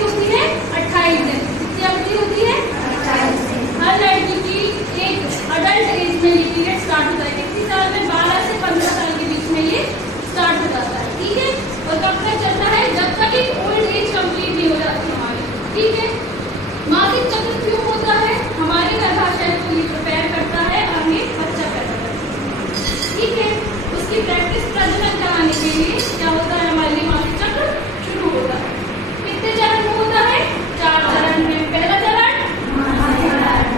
अवधि होती है 28 दिन। कितनी अवधि होती है? 28 दिन। हर लड़की की एक अडल्ट एज में ये पीरियड स्टार्ट होता है। कितनी साल में? 12 से 15 साल के बीच में ये स्टार्ट हो जाता है। ठीक है, और कब तक चलता है? जब तक एक ओल्ड एज कंप्लीट नहीं हो जाती हमारी। ठीक है, मासिक चक्र क्यों होता है? हमारे गर्भाशय को ये प्रिपेयर करता है और हमें बच्चा पैदा करता है। ठीक है, उसकी प्रैक्टिस प्रजनन कराने के लिए क्या होता है? हमारे लिए मासिक चक्र शुरू होता है। कितने चरण में होता है? 4 चरण में। पहला चरण,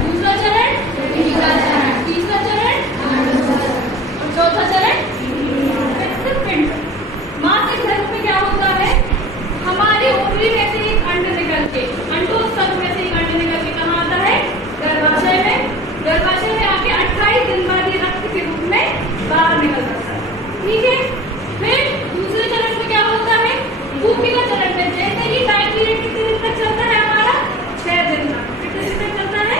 दूसरा चरण, तीसरा चरण और चौथा चरण पिंड। मासिक धर्म में क्या होता है? हमारे ओवरी में से एक अंड निकल के, अंडोत्सर्ग में से एक अंड निकल के कहाँ आता है? गर्भाशय में। गर्भाशय में आके 28 दिन बाद ये रक्त के रूप में बाहर निकल जाता है। ठीक है, फिर दूसरे चरण में क्या होता है? भूमिका चरण में जैसे ही टाइम पीरियड कितने दिन तक चलता है हमारा? 6 दिन तक। कितने दिन तक चलता है?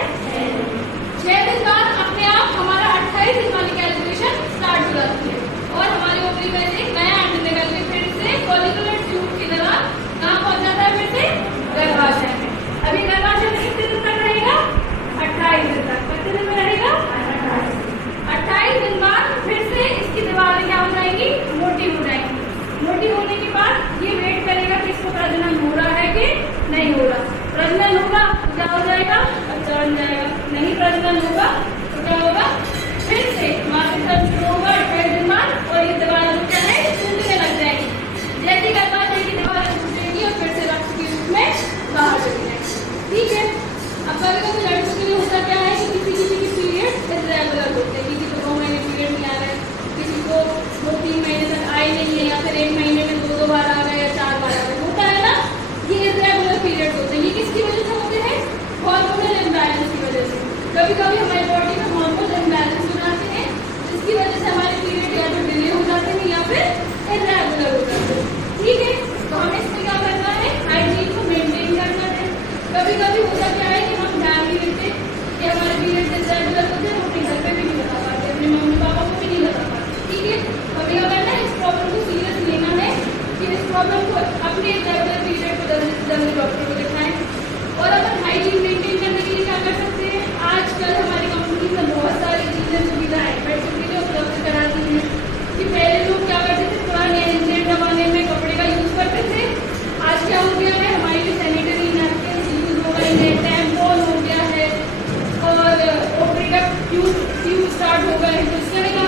6 दिन बाद अपने आप हमारा 28 दिन वाली कैलकुलेशन स्टार्ट हो जाती है और हमारे ओवरी में से एक नया अंड निकल के फिर से फॉलिकुलर ट्यूब की तरह कहाँ पहुंच जाता है? फिर से गर्भाशय में। अभी गर्भाशय में कितने दिन तक रहेगा? 28 दिन तक। कितने दिन में रहेगा? 28 दिन बाद फिर से इसकी दीवारें क्या हो जाएंगी? मोटी हो जाएंगी। मोटी होने के बाद ये वेट करेगा कि इसको प्रजनन हो रहा है कि नहीं हो रहा। प्रजनन होगा तो क्या हो जाएगा? बच्चा बन जाएगा। नहीं प्रजनन होगा तो क्या होगा? फिर से मासिक धर्म शुरू होगा 28 दिन बाद और ये दीवारें जो क्या है टूटने लग जाएगी। जैसे गर्भाशय की दीवारें टूटेगी और फिर से रक्त के रूप में बाहर चली जाएगी। ठीक है, अब कभी कभी लड़कों के लिए होता क्या है कि किसी की पीरियड इरेगुलर होते हैं। किसी को 2 महीने पीरियड नहीं आ रहा है, किसी को 2-3 महीने तक आए नहीं है, या फिर 1 महीने में 2 बार आ गए या 4 बार आ गए। होता है ना, ये इरेगुलर पीरियड होते हैं। ये किसकी वजह से होते हैं? हार्मोनल इम्बैलेंस की वजह से। कभी कभी हमारी बॉडी में हार्मोनल इम्बैलेंस हो जाते हैं जिसकी वजह से हमारे पीरियड या तो डिले हो जाते हैं या फिर इरेगुलर हो जाते हैं। ठीक है, तो हमें इसमें क्या करना है? हाइजीन को मेंटेन करना है। कभी कभी होता क्या है कि हम ध्यान नहीं देते कि हमारे पीरियड इरेगुलर होते हैं, अपने घर पे भी नहीं बता पाते, अपने मम्मी पापा को भी नहीं बता पाते। ठीक है, हमें क्या करना है? इस प्रॉब्लम को सीरियस लेना है कि इस प्रॉब्लम को अपने इरेगुलर पीरियड को जल्दी से जल्दी डॉक्टर को दिखाएं। और अपन हाइजीन मेंटेन करने के लिए क्या कर सकते हैं? आजकल हमारी कंपनी में बहुत सारी चीजें सुविधाएं बेड सुविधाएं उपलब्ध कराती हैं कि पहले लोग क्या करते थे? पुराने एंशिएंट जमाने में कपड़े का यूज करते थे। आज क्या हो गया है? हमारे लिए सैनिटरी नैपकिन यूज हो गए हैं, टैम्पॉन हो गया है और ओवरी का ट्यूब स्टार्ट हो गए हैं। तो इससे हमें क्या